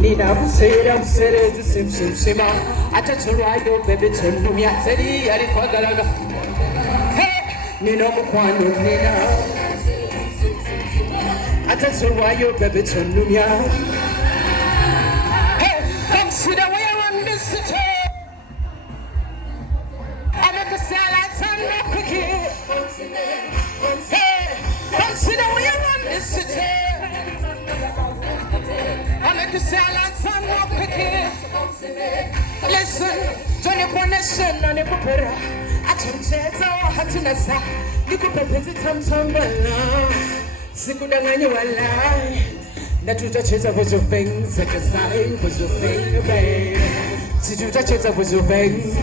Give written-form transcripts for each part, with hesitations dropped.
Nina Busera Busera Sim Sima Atachurayo Baby Tunumia Seri Arikwagalaga Nino Mukwano Nina Atachurayo Baby Tunumia Come see the way I run this city I make a salad and no cookie Come see the way I run this city I make a salad and no cookie Listen, Johnny Bonation on the Pupera I can't say so happiness You could visit some tumble Sikudanganya walai Natucheza with your things Like a sign with your thing, babe Situcheza with your things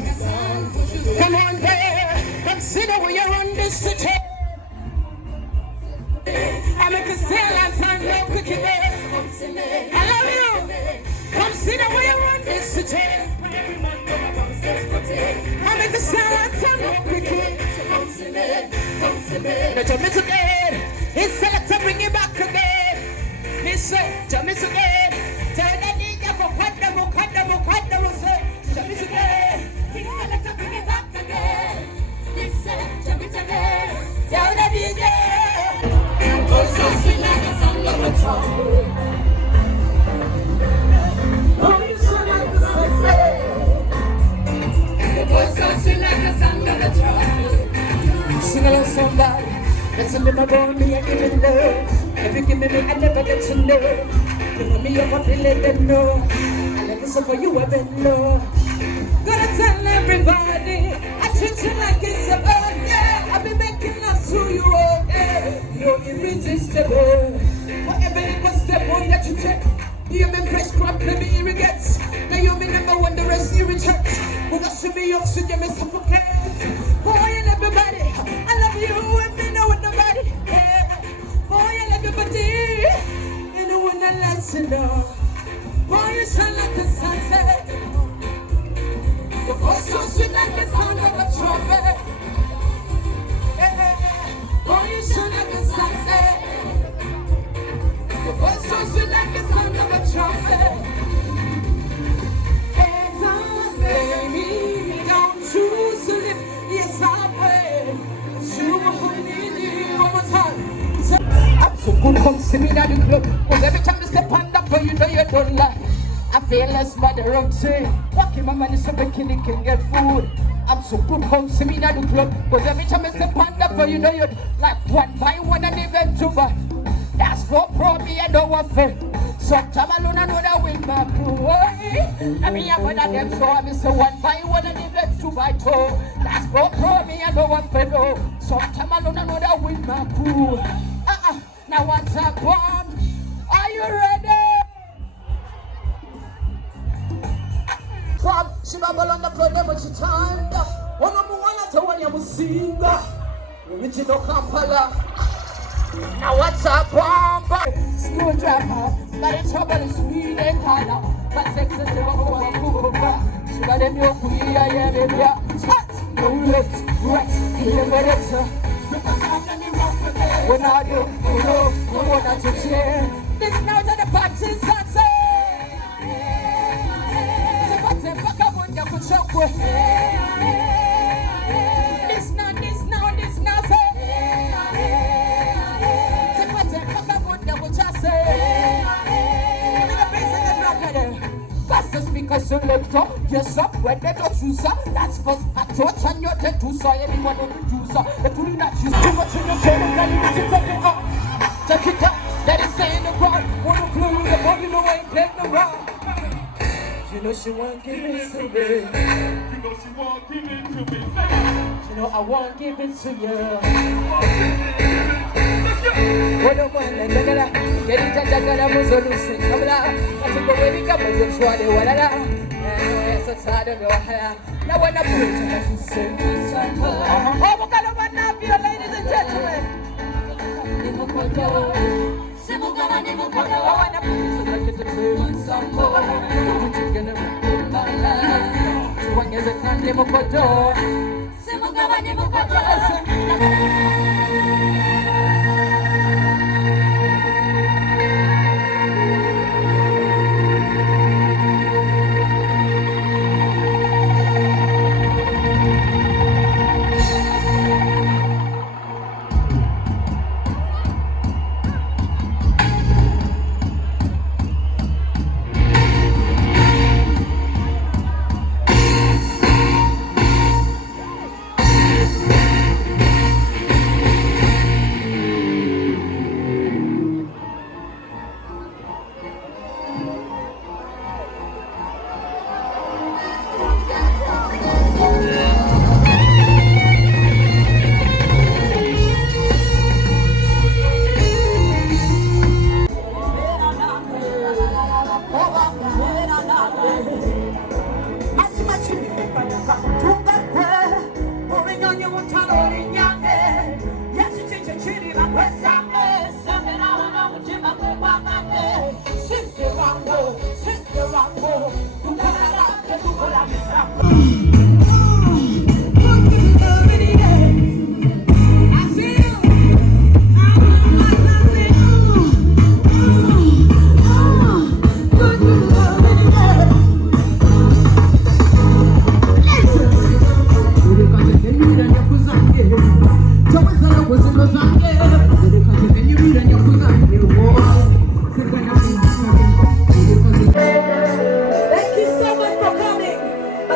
Come on, babe Consider we are on this city I make a salad and no cookie, babe I love you Consider we are on this city I make a salad and no cookie Let your little bed It's set to bring you back again Miss Jamis again Tell the nigga for what the Jamis again He's set to bring you back again Miss Jamis again Tell the nigga Oh so sweet like a song of a trouble Oh you so like a sunset Oh so sweet like a song of a trouble Sing along somebody That's a little bone me and give it love Every give me I never get to know You want me up up and let them know I like it so for you I've been low Gonna tell everybody I treat you like it's a birthday I've been making love to you all day You're irresistible Whatever it was step on that you take You been fresh crop, let me regrets Now you be number one, the rest you reject Who got to be oxygen, me suffocate Boy and everybody I love you and me know with nobody yeah. Boy and everybody You know when I let you know Boy you shine like the sunset Your voice so sweet like the sound of a trumpet yeah. Boy you shine like the sunset Your voice so sweet like the sound of a trumpet Hands on baby Don't you slip Yes I pray You will need you one more time I'm so good come see me at the club Cause every time you step on that floor you know you don't lie I feel less mother of say Walking my money so the kid can get food I'm so good come see me at the club Cause every time you step on that floor you know you like one by one and even two by That's for pro me and no one fair Sometimes I don't know that with my crew I mean I'm one of them so I miss a one by one and even two by two That's for pro me and no one fair no Sometimes I don't know that with my crew Now what's up bomb? Are you ready? From Shibabal on the floor never she timed One of the one at the one you will sing Original Kampala Now what's up, bomb? School dropper, got in trouble in Sweden and Ghana. But sex is never going to go back. She got a new queen, yeah, baby. Hot, no lips, right, here, but it's a when I do, you know, we want to cheer. This now to the party, sunset. The party, fuck up on your foot, shock with. This now, say. Fastest because selector, yes sir, when they don't choose sir, that's first approach and you're dead to saw anyone on the juicer. The putting that choose too much in the phone, and you need to take it up. Check it out, that is saying the wrong. Wanna clue the body, no ain't playing the wrong. You know she won't give it to me. You know she won't give it to me. You know I won't give it to you. What a one, and look at that. Get it at the Muslim. Come on, I took away the couple of Swadi. What are that? And it's a side of your hair. Now, when I put it in the same oh, what kind of one now, ladies and gentlemen?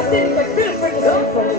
city, but feel free to sing for me.